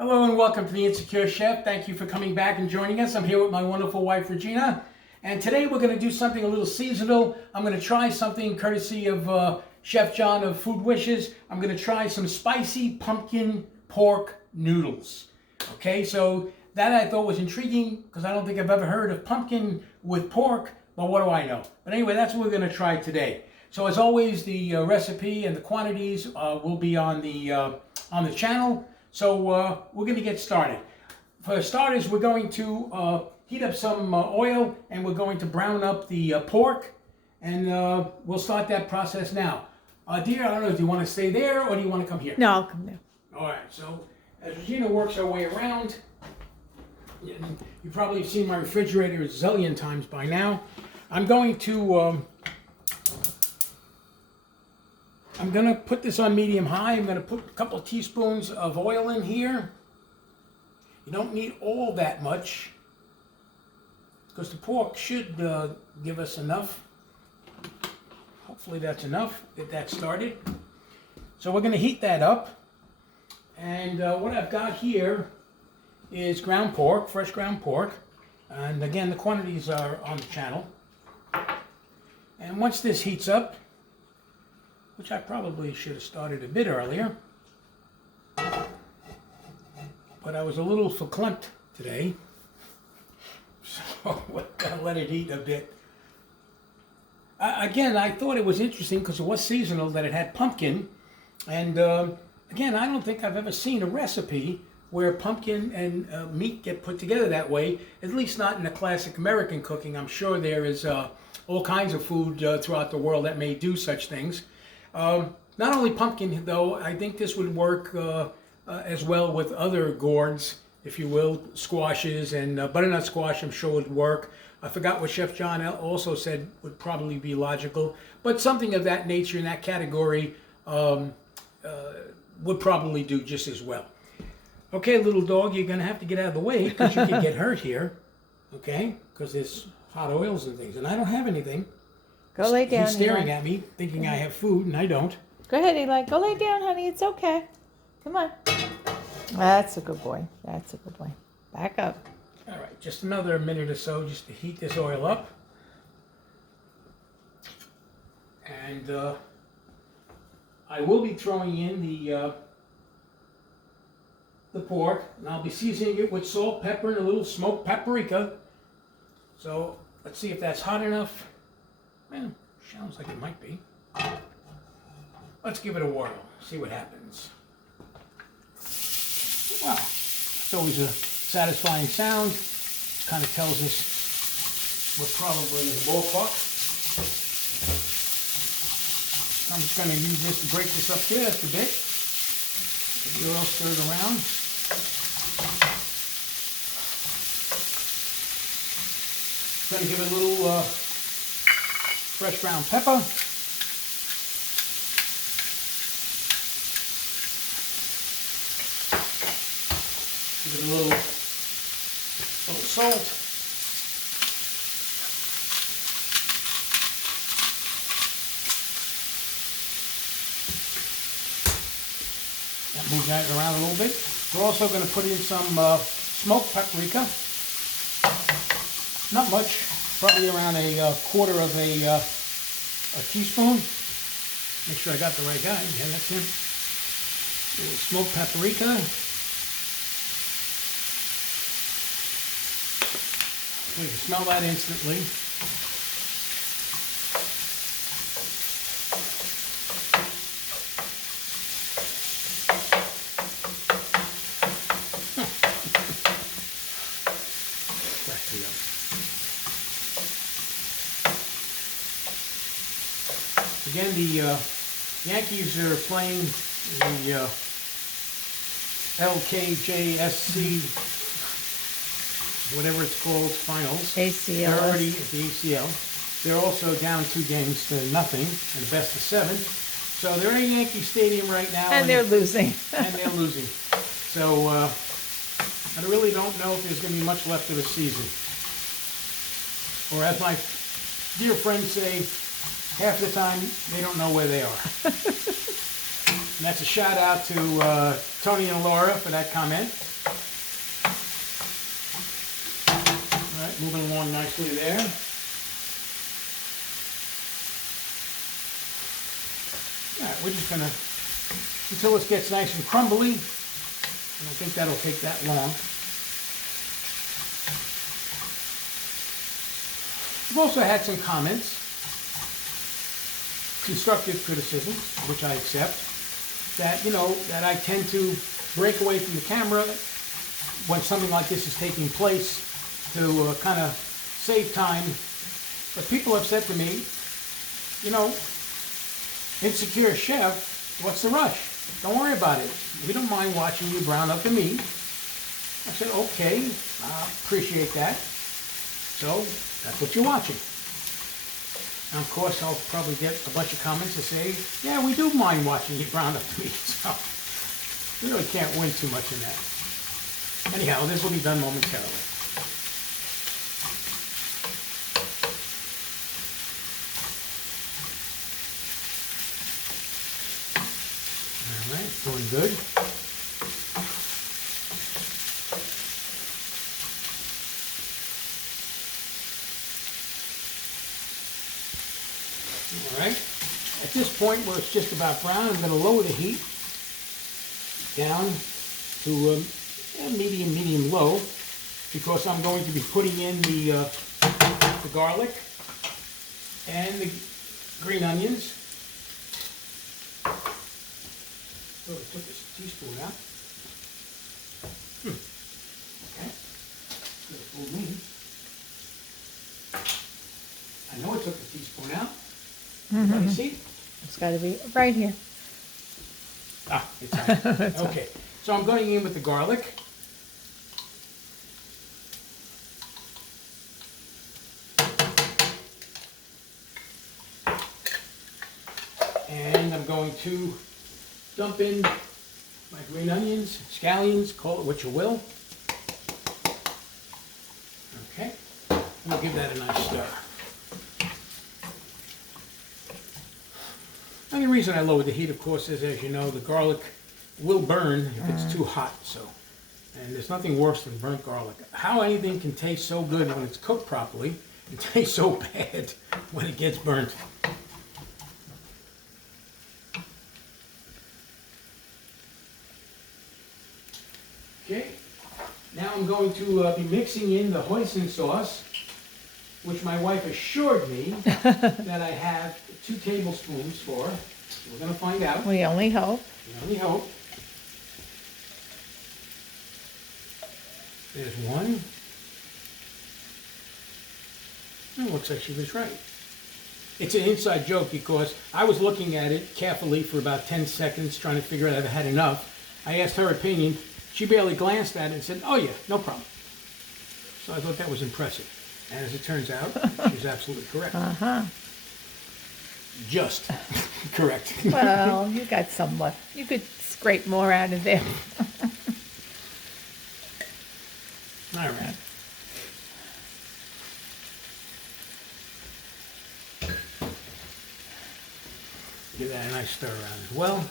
Hello and welcome to The Insecure Chef. Thank you for coming back and joining us. I'm here with my wonderful wife, Regina. And today we're going to do something a little seasonal. I'm going to try something courtesy of Chef John of Food Wishes. I'm going to try some spicy pumpkin pork noodles. Okay, so that I thought was intriguing because I don't think I've ever heard of pumpkin with pork, but what do I know? But anyway, that's what we're going to try today. So as always, the recipe and the quantities will be on the channel. So we're going to get started. For starters, we're going to heat up some oil and we're going to brown up the pork, and we'll start that process now. Dear, I don't know, do you want to stay there or do you want to come here? No, I'll come there. All right, so as Regina works her way around, you probably have seen my refrigerator a zillion times by now. I'm going to put this on medium high. I'm going to put a couple of teaspoons of oil in here. You don't need all that much because the pork should give us enough. Hopefully that's enough. Get that started. So we're going to heat that up. And what I've got here is ground pork, fresh ground pork. And again, the quantities are on the channel. And once this heats up, which I probably should have started a bit earlier, but I was a little verklempt today, so we're gonna let it heat a bit. Again, I thought it was interesting because it was seasonal that it had pumpkin, and again, I don't think I've ever seen a recipe where pumpkin and meat get put together that way, at least not in the classic American cooking. I'm sure there is all kinds of food throughout the world that may do such things. Not only pumpkin, though, I think this would work as well with other gourds, if you will, squashes, and butternut squash I'm sure would work. I forgot what Chef John also said would probably be logical, but something of that nature in that category would probably do just as well. Okay, little dog, you're going to have to get out of the way because you can get hurt here, okay, because there's hot oils and things, and I don't have anything. Go lay down. He's staring at me, thinking I have food, and I don't. Go ahead, Eli. Go lay down, honey. It's okay. Come on. That's a good boy. That's a good boy. Back up. All right, just another minute or so just to heat this oil up. And I will be throwing in the pork, and I'll be seasoning it with salt, pepper, and a little smoked paprika. So let's see if that's hot enough. Well, sounds like it might be. Let's give it a whirl, see what happens. Wow, it's always a satisfying sound. Kind of tells us we're probably in the ballpark. I'm just going to use this to break this up just a bit. Get the oil stirred around. Going to give it a little fresh ground pepper. Give it a little salt. That moves that around a little bit. We're also going to put in some smoked paprika. Not much, probably around a quarter of a teaspoon. Make sure I got the right guy. Yeah, that's him. A little smoked paprika. So you can smell that instantly. Again, the Yankees are playing the LKJSC, whatever it's called, finals. ACL. They're already at the ACL. They're also down 2 games to nothing in the best of 7. So they're in Yankee Stadium right now. And they're losing. And they're losing. So I really don't know if there's going to be much left of the season. Or as my dear friends say, half the time they don't know where they are. And that's a shout out to Tony and Laura for that comment. All right, moving along nicely there. All right, we're just gonna, until this gets nice and crumbly. I don't think that'll take that long. I've also had some comments, constructive criticism, which I accept, that, you know, that I tend to break away from the camera when something like this is taking place to kind of save time. But people have said to me, you know, insecure chef, what's the rush? Don't worry about it. We don't mind watching you brown up the meat. I said, okay, I appreciate that. So that's what you're watching. And of course, I'll probably get a bunch of comments to say, yeah, we do mind watching you brown up the meat. So we really can't win too much in that. Anyhow, this will be done momentarily. All right, doing good. All right, at this point where it's just about brown, I'm going to lower the heat down to medium low, because I'm going to be putting in the garlic and the green onions. So I took this teaspoon out. Okay, good for me. I know I took the teaspoon out. Let me see. It's got to be right here. Ah, it's out. Okay, so I'm going in with the garlic. And I'm going to dump in my green onions, scallions, call it what you will. Okay, and we'll give that a nice stir. And the reason I lowered the heat, of course, is, as you know, the garlic will burn if it's too hot. So, and there's nothing worse than burnt garlic. How anything can taste so good when it's cooked properly, it tastes so bad when it gets burnt. Okay, now I'm going to be mixing in the hoisin sauce, which my wife assured me that I have 2 tablespoons for. We're going to find out. We only hope. We only hope. There's 1. It looks like she was right. It's an inside joke because I was looking at it carefully for about 10 seconds trying to figure out if I had enough. I asked her opinion. She barely glanced at it and said, oh yeah, no problem. So I thought that was impressive. And as it turns out, she's absolutely correct. Uh-huh. Just correct. Well, you got some left. You could scrape more out of there. All right. Give that a nice stir around as well.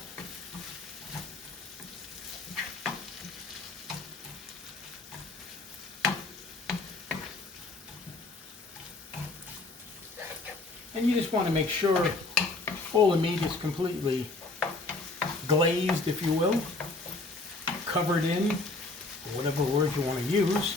And you just want to make sure all the meat is completely glazed, if you will, covered in, or whatever word you want to use.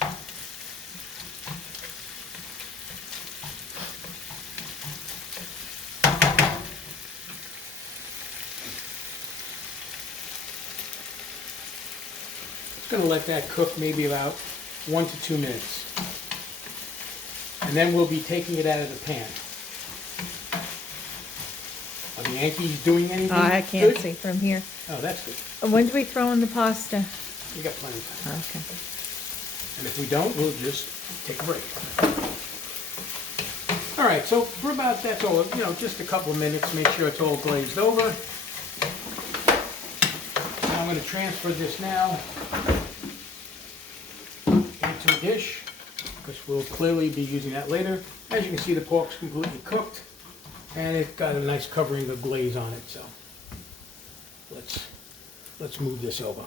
Just going to let that cook maybe about 1 to 2 minutes. And then we'll be taking it out of the pan. Are the Yankees doing anything? I can't good? see from here. Oh, that's good. When do we throw in the pasta? You got plenty of time. Okay. And if we don't, we'll just take a break. All right, so for about, that's all, you know, just a couple of minutes, make sure it's all glazed over. Now I'm going to transfer this now into a dish, because we'll clearly be using that later. As you can see, the pork's completely cooked, and it's got a nice covering of glaze on it, so let's let's move this over.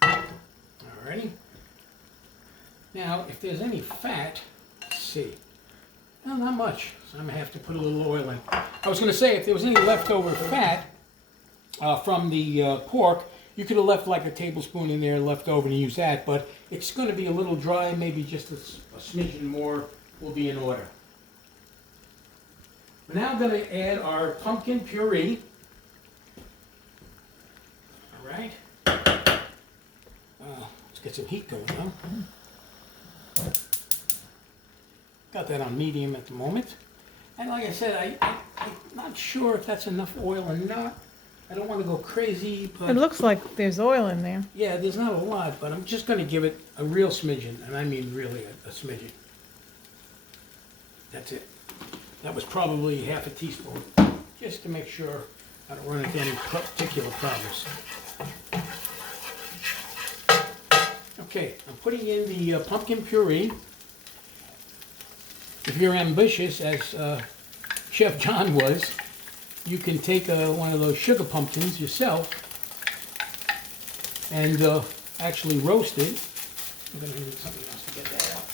Alrighty. Now, if there's any fat, let's see. No, not much. So I'm gonna have to put a little oil in. I was gonna say, if there was any leftover fat from the pork, you could have left like a tablespoon in there left over and use that, but it's gonna be a little dry, maybe just a smidgen more will be in order. We're now gonna add our pumpkin puree. All right. Let's get some heat going now. Got that on medium at the moment. And like I said, I'm not sure if that's enough oil or not. I don't want to go crazy, but... It looks like there's oil in there. Yeah, there's not a lot, but I'm just going to give it a real smidgen, and I mean really a smidgen. That's it. That was probably half a teaspoon, just to make sure I don't run into any particular problems. Okay, I'm putting in the pumpkin puree. If you're ambitious, as Chef John was, you can take one of those sugar pumpkins yourself and actually roast it. I'm going to need something else to get that out.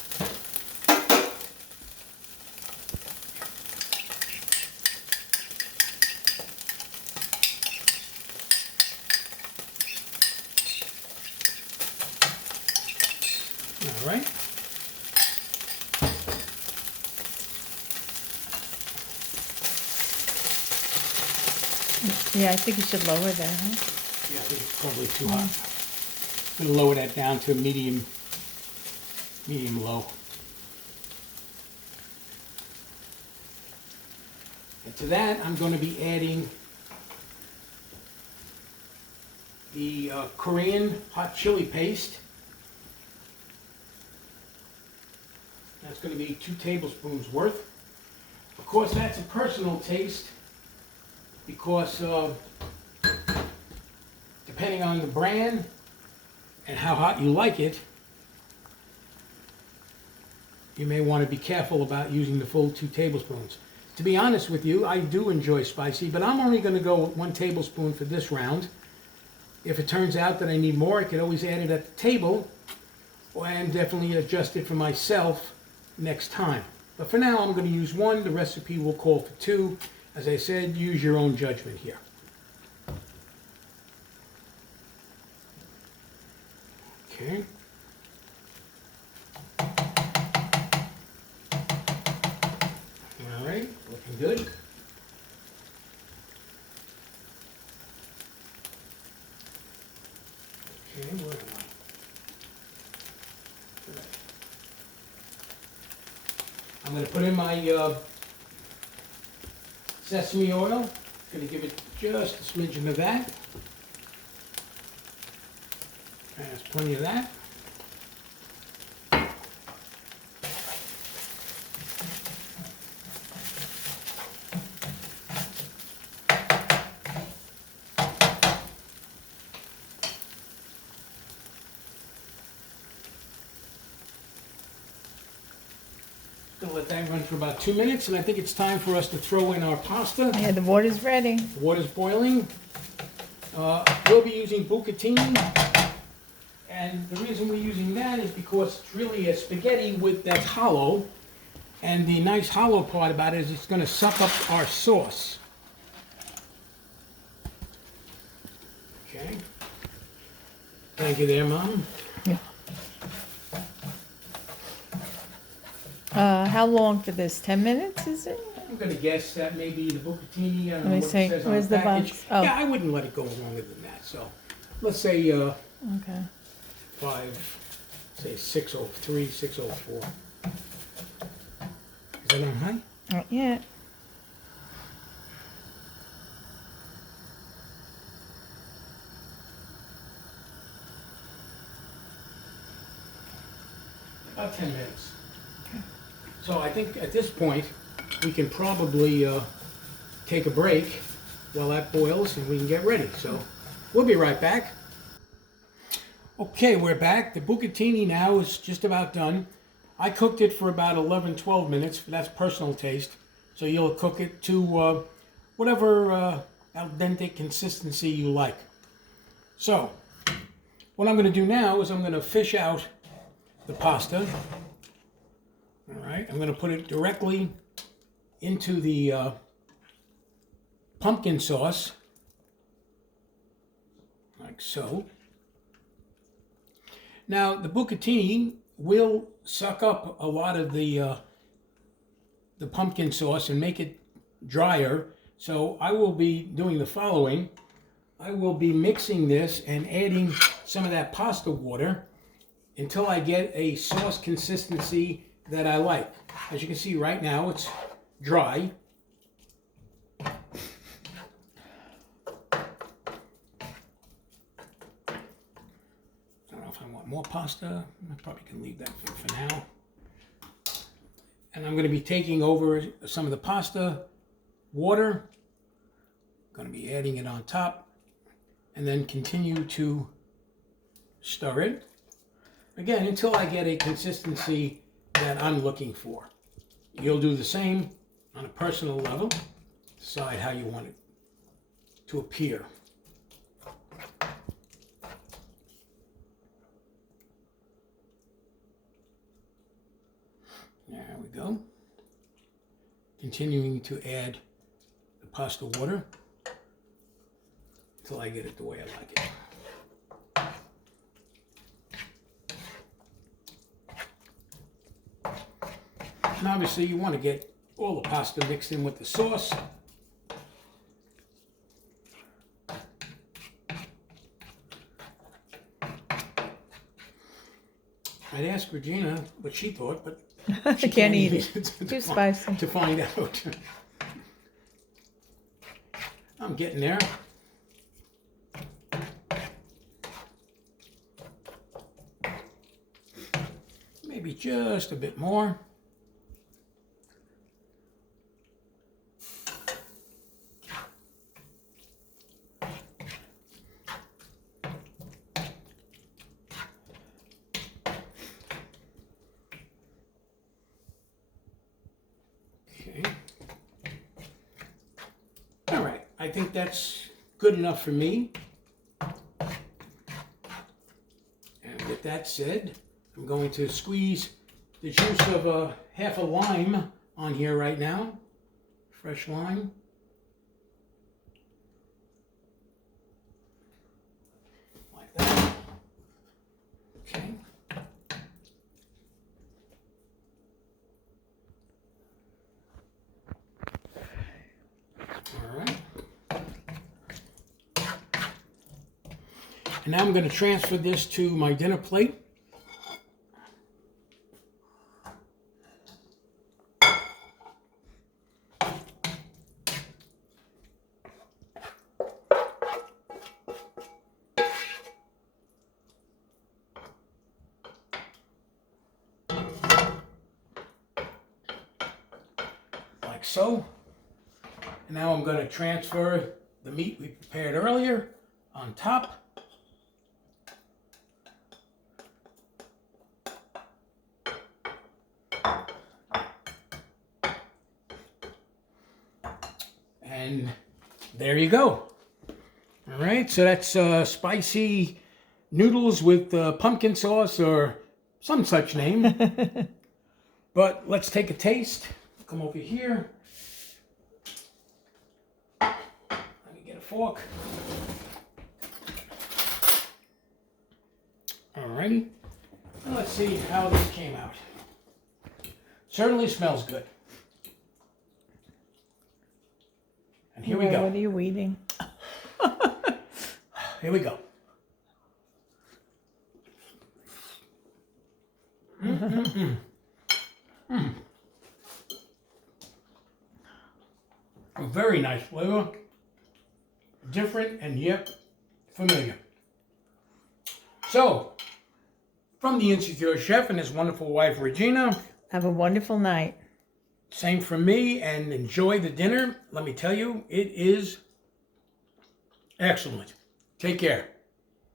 All right. Yeah, I think you should lower that, huh? Yeah, I think it's probably too hot. I'm going to lower that down to medium low. And to that, I'm going to be adding the Korean hot chili paste. That's going to be 2 tablespoons worth. Of course, that's a personal taste, because depending on the brand and how hot you like it, you may want to be careful about using the full 2 tablespoons. To be honest with you, I do enjoy spicy, but I'm only going to go with 1 tablespoon for this round. If it turns out that I need more, I can always add it at the table, and definitely adjust it for myself next time. But for now, I'm going to use 1. The recipe will call for 2. As I said, use your own judgment here. Okay. All right, looking good. Okay, where am I? I'm going to put in my sesame oil. Going to give it just a smidgen of that. There's plenty of that. Gonna let that run for about 2 minutes, and I think it's time for us to throw in our pasta. Yeah, the water's ready. The water's boiling. We'll be using bucatini, and the reason we're using that is because it's really a spaghetti that's hollow, and the nice hollow part about it is it's going to suck up our sauce. Okay. Thank you there, Mom. Yeah. How long for this? 10 minutes, is it? I'm going to guess that maybe the bucatini, I don't Let know me what see. it says on Where's the the package. box? Oh. Yeah, I wouldn't let it go longer than that. So let's say Okay. 6:03, 6:04. Is that on high? Not yet. About 10 minutes. Okay. So I think at this point we can probably take a break while that boils and we can get ready. So we'll be right back. Okay, we're back. The bucatini now is just about done. I cooked it for about 11, 12 minutes, but that's personal taste. So you'll cook it to whatever al dente consistency you like. So, what I'm going to do now is I'm going to fish out the pasta. All right, I'm going to put it directly into the pumpkin sauce, like so. Now, the bucatini will suck up a lot of the pumpkin sauce and make it drier. So I will be doing the following. I will be mixing this and adding some of that pasta water until I get a sauce consistency that I like. As you can see right now, it's dry. More pasta. I probably can leave that for now. And I'm going to be taking over some of the pasta water. Going to be adding it on top and then continue to stir it again until I get a consistency that I'm looking for. You'll do the same on a personal level. Decide how you want it to appear. There we go. Continuing to add the pasta water until I get it the way I like it. And obviously you want to get all the pasta mixed in with the sauce. I'd ask Regina what she thought, but I can't eat it. Too spicy. To find out. I'm getting there. Maybe just a bit more. Okay. All right, I think that's good enough for me. And with that said, I'm going to squeeze the juice of half a lime on here right now. Fresh lime. Like that. Okay. All right. And now I'm going to transfer this to my dinner plate. Like so. And now I'm going to transfer the meat we prepared earlier on top. And there you go. All right, so that's spicy noodles with pumpkin sauce or some such name. But let's take a taste. Come over here. Let me get a fork. Alrighty. Well, let's see how this came out. Certainly smells good. And here we go. What are you eating? Here we go. A very nice flavor. Different and yet familiar. So, from the Insecure Chef and his wonderful wife Regina. Have a wonderful night. Same from me, and enjoy the dinner. Let me tell you, it is excellent. Take care.